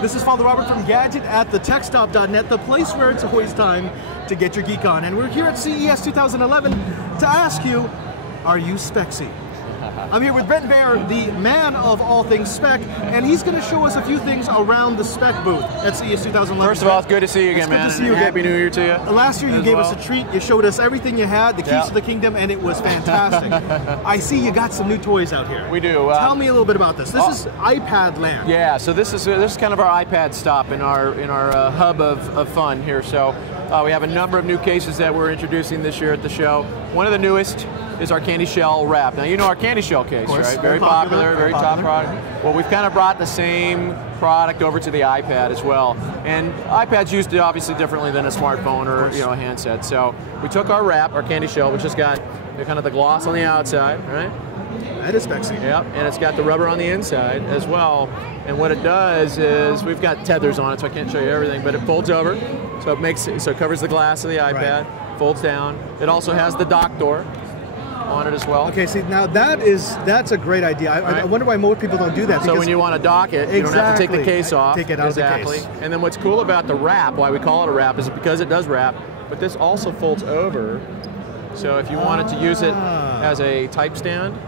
This is Father Robert from Gadget at the techstop.net, the place where it's always time to get your geek on. And we're here at CES 2011 to ask you, are you Spexcy? I'm here with Brent Baer, the man of all things spec, and he's going to show us a few things around the spec booth at CES 2011. First of all, it's good to see you again, man. Good to see you again. Happy New Year to you. Last year you gave us a treat. You showed us everything you had, the keys to the kingdom, and it was fantastic. I see you got some new toys out here. We do. Tell me a little bit about this. This is iPad land. Yeah, so this is kind of our iPad stop in our hub of fun here. So we have a number of new cases that we're introducing this year at the show. One of the newest is our candy shell wrap. Now you know our candy shell case, right? Very popular, very top product. Well, we've kind of brought the same product over to the iPad as well. And iPad's used obviously differently than a smartphone or a handset. So we took our wrap, our candy shell, which has got kind of the gloss on the outside, right? That is Spexcy. Yep, and it's got the rubber on the inside as well. And what it does is, we've got tethers on it, so I can't show you everything, but it folds over, so it covers the glass of the iPad, folds down. It also has the dock door on it as well. Okay, see, now that's a great idea. I wonder why most people don't do that. So when you want to dock it, you don't have to take the case off. Take it out of the case. And then what's cool about the wrap, why we call it a wrap, is because it does wrap, but this also folds over. So if you wanted to use it as a type stand,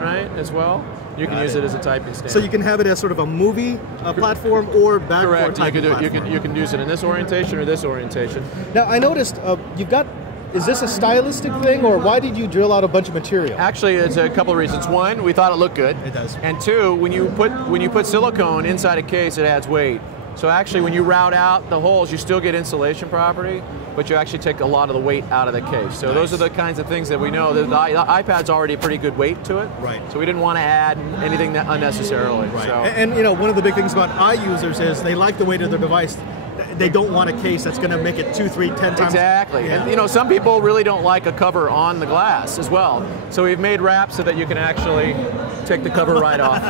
right, as well, you can use it as a typing stand. So you can have it as sort of a movie platform or back for a typing platform. You can use it in this orientation or this orientation. Now I noticed you've got. Is this a stylistic thing, or why did you drill out a bunch of material? Actually, it's a couple of reasons. One, we thought it looked good. It does. And two, when you put silicone inside a case, it adds weight. So actually, when you route out the holes, you still get insulation property, but you actually take a lot of the weight out of the case. So those are the kinds of things that we know. The iPad's already a pretty good weight to it. Right. So we didn't want to add anything unnecessarily. Right. So. And one of the big things about iUsers is they like the weight of their device. They don't want a case that's going to make it 2, 3, 10 times. Exactly. Yeah. And some people really don't like a cover on the glass as well. So we've made wraps so that you can actually take the cover right off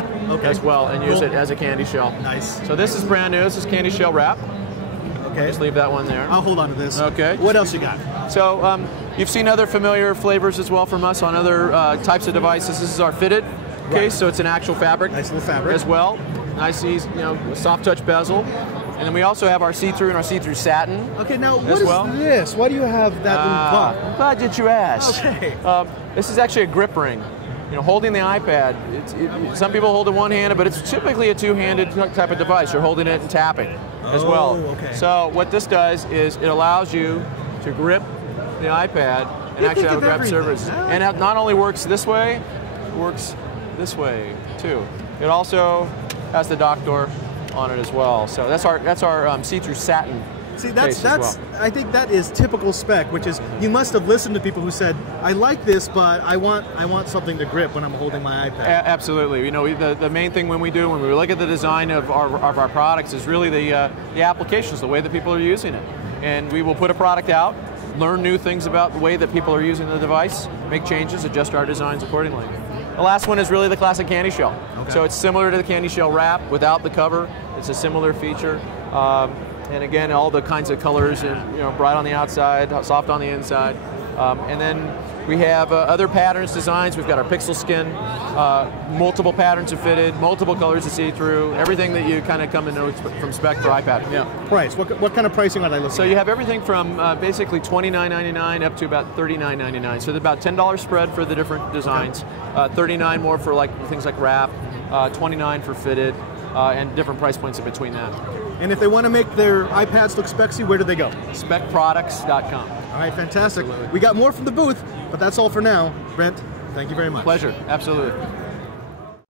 as well and use it as a candy shell. Nice. So this is brand new. This is candy shell wrap. Okay. Just leave that one there. I'll hold on to this. Okay. What else you got? So you've seen other familiar flavors as well from us on other types of devices. This is our fitted case, so it's an actual fabric. Nice little fabric as well. Nice, easy, soft touch bezel. And then we also have our see-through and our see-through satin. Okay, now what is this? Why do you have that little buck? I'm glad that you asked. Okay. This is actually a grip ring. Holding the iPad, some people hold it one-handed, but it's typically a two-handed type of device. You're holding it and tapping as well. Okay. So what this does is it allows you to grip the iPad and actually have a grab surface. And it not only works this way, it works this way too. It also has the dock door on it as well. So that's our see-through satin. See, I think that is typical spec, which is you must have listened to people who said, I like this, but I want something to grip when I'm holding my iPad. Absolutely. The main thing when we look at the design of our products is really the applications, the way that people are using it. And we will put a product out, learn new things about the way that people are using the device, make changes, adjust our designs accordingly. The last one is really the classic candy shell. Okay. So it's similar to the candy shell wrap without the cover. It's a similar feature. And again, all the kinds of colors, and bright on the outside, soft on the inside. And then we have other patterns, designs. We've got our pixel skin, multiple patterns of fitted, multiple colors of see-through, everything that you kind of come to know from spec for iPad. Yeah. Price, what kind of pricing are they looking at? So you have everything from basically $29.99 up to about $39.99. So about $10 spread for the different designs, $39 more for things like wrap, $29 for fitted, and different price points in between that. And if they want to make their iPads look Spexcy, where do they go? Specproducts.com. All right, fantastic. We got more from the booth, but that's all for now. Brent, thank you very much. Pleasure, absolutely.